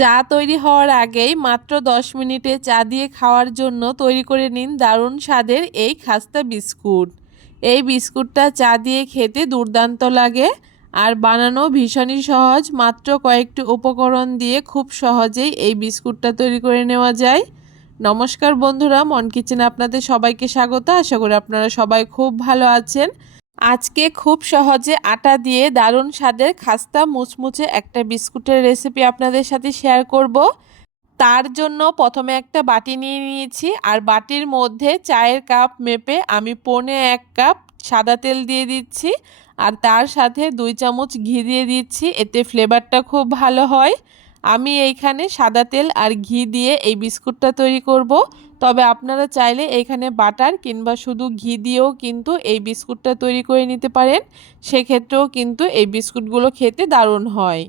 চা তৈরি হওয়ার আগেই মাত্র 10 মিনিটে চা দিয়ে খাওয়ার জন্য তৈরি করে নিন দারুণ স্বাদের এই খাস্তা বিস্কুট। এই বিস্কুটটা চা দিয়ে খেতে দুর্দান্ত লাগে আর বানানো ভীষণই সহজ, মাত্র কয়েকটি উপকরণ দিয়ে খুব সহজেই এই বিস্কুটটা তৈরি করে নেওয়া যায়। নমস্কার বন্ধুরা, মন কিচেনে আপনাদের সবাইকে স্বাগত। আশা করি আপনারা সবাই খুব ভালো আছেন। আজকে খুব সহজে আটা দিয়ে দারুণ স্বাদের খাস্তা মুচমুচে একটা বিস্কুটের রেসিপি আপনাদের সাথে শেয়ার করব। তার জন্য প্রথমে একটা বাটি নিয়ে নিয়েছি, আর বাটির মধ্যে চায়ের কাপ মেপে আমি পৌনে এক কাপ সাদা তেল দিয়ে দিচ্ছি, আর তার সাথে দুই চামচ ঘি দিয়ে দিচ্ছি, এতে ফ্লেভারটা খুব ভালো হয়। আমি এইখানে সাদা তেল আর ঘি দিয়ে এই বিস্কুটটা তৈরি করব। তবে আপনারা চাইলে এখানে বাটার কিংবা শুধু ঘি দিয়েও কিন্তু এই বিস্কুটটা তৈরি করে নিতে পারেন। সেক্ষেত্রেও কিন্তু এই বিস্কুটগুলো খেতে দারুণ হয়।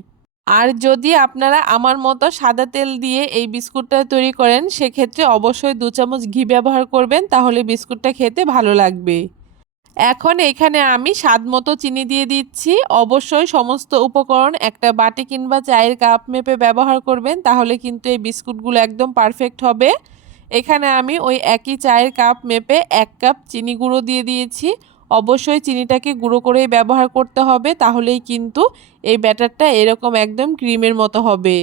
আর যদি আপনারা আমার মতো সাদা তেল দিয়ে এই বিস্কুটটা তৈরি করেন, সেক্ষেত্রে অবশ্যই দু চামচ ঘি ব্যবহার করবেন, তাহলে বিস্কুটটা খেতে ভালো লাগবে। এখন এখানে আমি স্বাদ মতো চিনি দিয়ে দিচ্ছি। অবশ্যই সমস্ত উপকরণ একটা বাটি কিংবা চায়ের কাপ মেপে ব্যবহার করবেন, তাহলে কিন্তু এই বিস্কুটগুলো একদম পারফেক্ট হবে। এখানে আমি ওই একই চায়ের কাপ মেপে এক কাপ চিনি গুঁড়ো দিয়ে দিয়েছি। অবশ্যই চিনিটাকে গুঁড়ো করেই ব্যবহার করতে হবে, তাহলেই কিন্তু এই ব্যাটারটা এরকম একদম ক্রিমের মতো হবে।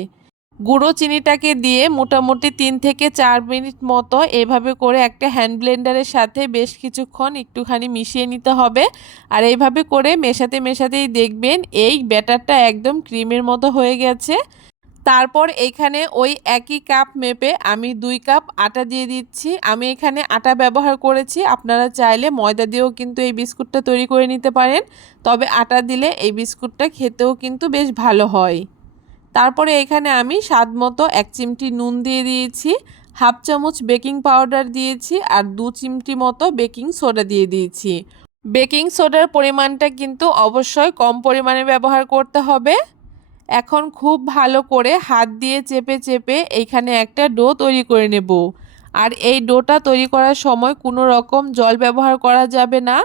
গুঁড়ো চিনিটাকে দিয়ে মোটামুটি তিন থেকে চার মিনিট মতো এভাবে করে একটা হ্যান্ড ব্লেন্ডারের সাথে বেশ কিছুক্ষণ একটুখানি মিশিয়ে নিতে হবে। আর এইভাবে করে মেশাতে মেশাতেই দেখবেন এই ব্যাটারটা একদম ক্রিমের মতো হয়ে গেছে। তারপর এখানে ওই একই কাপ মেপে আমি দুই কাপ আটা দিয়ে দিচ্ছি। আমি এখানে আটা ব্যবহার করেছি। আপনারা চাইলে ময়দা দিয়েও কিন্তু এই বিস্কুটটা তৈরি করে নিতে পারেন। তবে আটা দিলে এই বিস্কুটটা খেতেও কিন্তু বেশ ভালো হয়। তারপরে এখানে আমি স্বাদ মতো এক চিমটি নুন দিয়ে দিয়েছি, হাফ চামচ বেকিং পাউডার দিয়েছি আর দু চিমটি মতো বেকিং সোডা দিয়ে দিয়েছি। বেকিং সোডার পরিমাণটা কিন্তু অবশ্যই কম পরিমাণে ব্যবহার করতে হবে। এখন খুব ভালো করে হাত দিয়ে চেপে চেপে এইখানে একটা ডো তৈরি করে নেব। আর এই ডোটা তৈরি করার সময় কোনো রকম জল ব্যবহার করা যাবে না।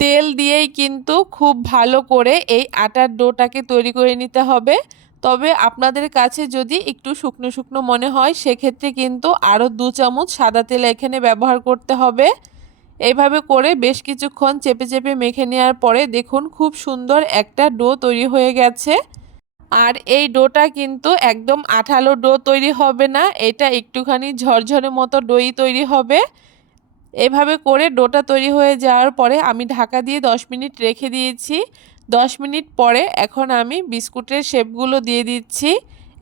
তেল দিয়েই কিন্তু খুব ভালো করে এই আটার ডোটাকে তৈরি করে নিতে হবে। তবে আপনাদের কাছে যদি একটু শুকনো শুকনো মনে হয়, সেক্ষেত্রে কিন্তু আরও দু চামচ সাদা তেল এখানে ব্যবহার করতে হবে। এইভাবে করে বেশ কিছুক্ষণ চেপে চেপে মেখে নেওয়ার পরে দেখুন খুব সুন্দর একটা ডো তৈরি হয়ে গেছে। আর এই ডোটা কিন্তু একদম আঠালো ডো তৈরি হবে না, এটা একটুখানি ঝরঝরে মতো ডোই তৈরি হবে। এভাবে করে ডোটা তৈরি হয়ে যাওয়ার পরে আমি ঢাকা দিয়ে 10 মিনিট রেখে দিয়েছি। 10 মিনিট পরে এখন আমি বিস্কুটের শেপগুলো দিয়ে দিচ্ছি।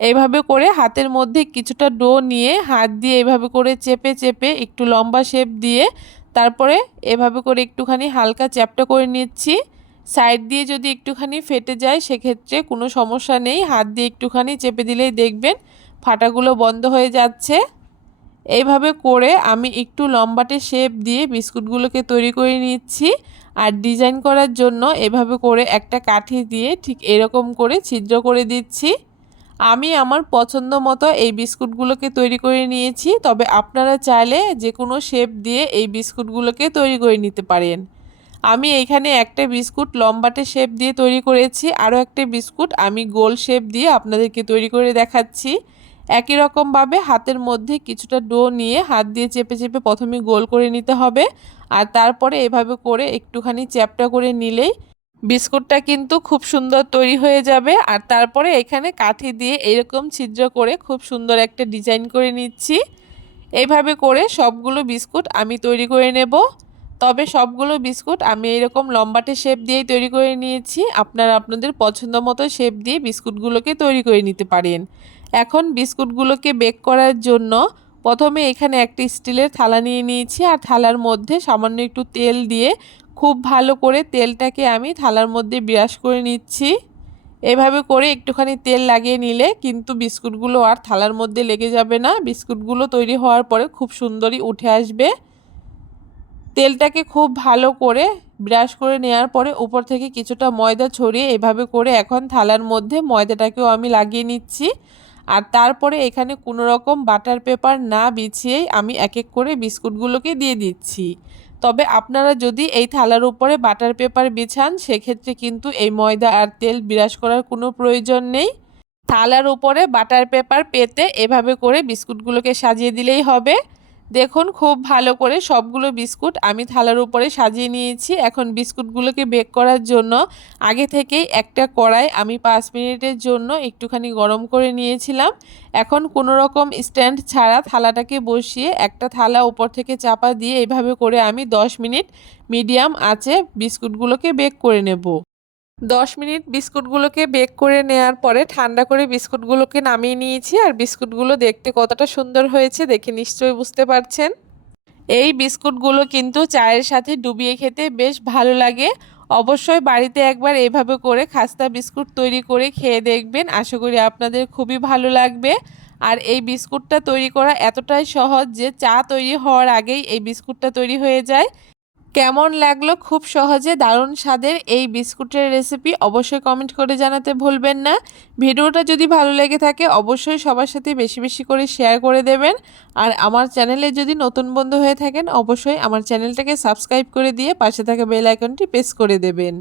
এইভাবে করে হাতের মধ্যে কিছুটা ডো নিয়ে হাত দিয়ে এভাবে করে চেপে চেপে একটু লম্বা শেপ দিয়ে তারপরে এভাবে করে একটুখানি হালকা চ্যাপটা করে নিচ্ছি। সাইড দিয়ে যদি একটুখানি ফেটে যায়, সেক্ষেত্রে কোনো সমস্যা নেই। হাত দিয়ে একটুখানি চেপে দিলেই দেখবেন ফাটাগুলো বন্ধ হয়ে যাচ্ছে। এইভাবে করে আমি একটু লম্বাটে শেপ দিয়ে বিস্কুটগুলোকে তৈরি করে নিচ্ছি আর ডিজাইন করার জন্য এভাবে করে একটা কাঠি দিয়ে ঠিক এরকম করে ছিদ্র করে দিচ্ছি। আমি আমার পছন্দ মতো এই বিস্কুটগুলোকে তৈরি করে নিয়েছি। তবে আপনারা চাইলে যে কোনো শেপ দিয়ে এই বিস্কুটগুলোকে তৈরি করে নিতে পারেন। আমি এইখানে একটা বিস্কুট লম্বাটে শেপ দিয়ে তৈরি করেছি, আরও একটা বিস্কুট আমি গোল শেপ দিয়ে আপনাদেরকে তৈরি করে দেখাচ্ছি। একই রকমভাবে হাতের মধ্যে কিছুটা ডো নিয়ে হাত দিয়ে চেপে চেপে প্রথমে গোল করে নিতে হবে আর তারপরে এভাবে করে একটুখানি চ্যাপটা করে নিলেই বিস্কুটটা কিন্তু খুব সুন্দর তৈরি হয়ে যাবে। আর তারপরে এখানে কাঠি দিয়ে এরকম ছিদ্র করে খুব সুন্দর একটা ডিজাইন করে নিচ্ছি। এইভাবে করে সবগুলো বিস্কুট আমি তৈরি করে নেব। তবে সবগুলো বিস্কুট আমি এরকম লম্বাটে শেপ দিয়েই তৈরি করে নিয়েছি। আপনারা আপনাদের পছন্দ মতো শেপ দিয়ে বিস্কুটগুলোকে তৈরি করে নিতে পারেন। এখন বিস্কুটগুলোকে বেক করার জন্য প্রথমে এখানে একটি স্টিলের থালা নিয়ে নিয়েছি আর থালার মধ্যে সামান্য একটু তেল দিয়ে খুব ভালো করে তেলটাকে আমি থালার মধ্যে বিরাস করে নিচ্ছি। এভাবে করে একটুখানি তেল লাগিয়ে নিলে কিন্তু বিস্কুটগুলো আর থালার মধ্যে লেগে যাবে না। বিস্কুটগুলো তৈরি হওয়ার পরে খুব সুন্দরই উঠে আসবে। তেলটাকে খুব ভালো করে ব্রাশ করে নেওয়ার পরে উপর থেকে কিছুটা ময়দা ছড়িয়ে এভাবে করে এখন থালার মধ্যে ময়দাটাকেও আমি লাগিয়ে নিচ্ছি। আর তারপরে এখানে কোনো রকম বাটার পেপার না বিছিয়েই আমি এক এক করে বিস্কুটগুলোকে দিয়ে দিচ্ছি। তবে আপনারা যদি এই থালার উপরে বাটার পেপার বিছান, সেক্ষেত্রে কিন্তু এই ময়দা আর তেল বিরাজ করার কোনো প্রয়োজন নেই। থালার উপরে বাটার পেপার পেতে এভাবে করে বিস্কুটগুলোকে সাজিয়ে দিলেই হবে। দেখুন, খুব ভালো করে সবগুলো বিস্কুট আমি থালার উপরে সাজিয়ে নিয়েছি। এখন বিস্কুটগুলোকে বেক করার জন্য আগে থেকেই একটা কড়াই আমি পাঁচ মিনিটের জন্য একটুখানি গরম করে নিয়েছিলাম। এখন কোনো রকম স্ট্যান্ড ছাড়া থালাটাকে বসিয়ে একটা থালা উপর থেকে চাপা দিয়ে এভাবে করে আমি দশ মিনিট মিডিয়াম আঁচে বিস্কুটগুলোকে বেক করে নেব। দশ মিনিট বিস্কুটগুলোকে বেক করে নেওয়ার পরে ঠান্ডা করে বিস্কুটগুলোকে নামিয়ে নিয়েছি আর বিস্কুটগুলো দেখতে কতটা সুন্দর হয়েছে দেখে নিশ্চয়ই বুঝতে পারছেন। এই বিস্কুটগুলো কিন্তু চায়ের সাথে ডুবিয়ে খেতে বেশ ভালো লাগে। অবশ্যই বাড়িতে একবার এভাবে করে খাস্তা বিস্কুট তৈরি করে খেয়ে দেখবেন। আশা করি আপনাদের খুবই ভালো লাগবে। আর এই বিস্কুটটা তৈরি করা এতটাই সহজ যে চা তৈরি হওয়ার আগেই এই বিস্কুটটা তৈরি হয়ে যায়। কেমন লাগল? খুব সহজে দারুণ স্বাদের এই বিস্কুটের রেসিপি অবশ্যই কমেন্ট করে জানাতে ভুলবেন না। ভিডিওটা যদি ভালো লেগে থাকে, অবশ্যই সবার সাথে বেশি বেশি করে শেয়ার করে দেবেন। আর আমার চ্যানেলে যদি নতুন বন্ধু হয়ে থাকেন, অবশ্যই আমার চ্যানেলটাকে সাবস্ক্রাইব করে দিয়ে পাশে থাকা বেল আইকনটি প্রেস করে দেবেন।